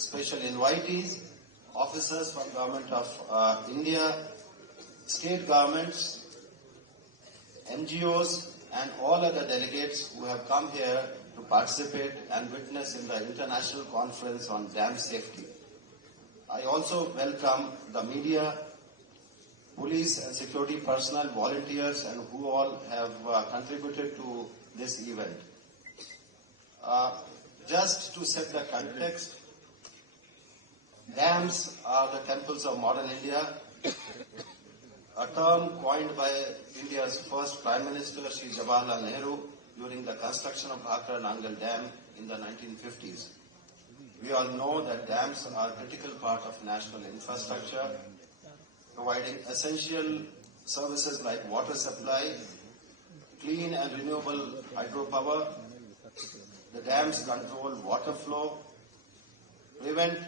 special invitees, officers from Government of India, state governments, NGOs, and all other delegates who have come here to participate and witness in the International Conference on Dam Safety. I also welcome the media, police and security personnel, volunteers, and who all have contributed to this event. Just to set the context, dams are the temples of modern India, a term coined by India's first Prime Minister, Shri Jawaharlal Nehru, during the construction of Bhakra Nangal Dam in the 1950s. We all know that dams are a critical part of national infrastructure, providing essential services like water supply, clean and renewable hydropower. The dams control water flow, prevent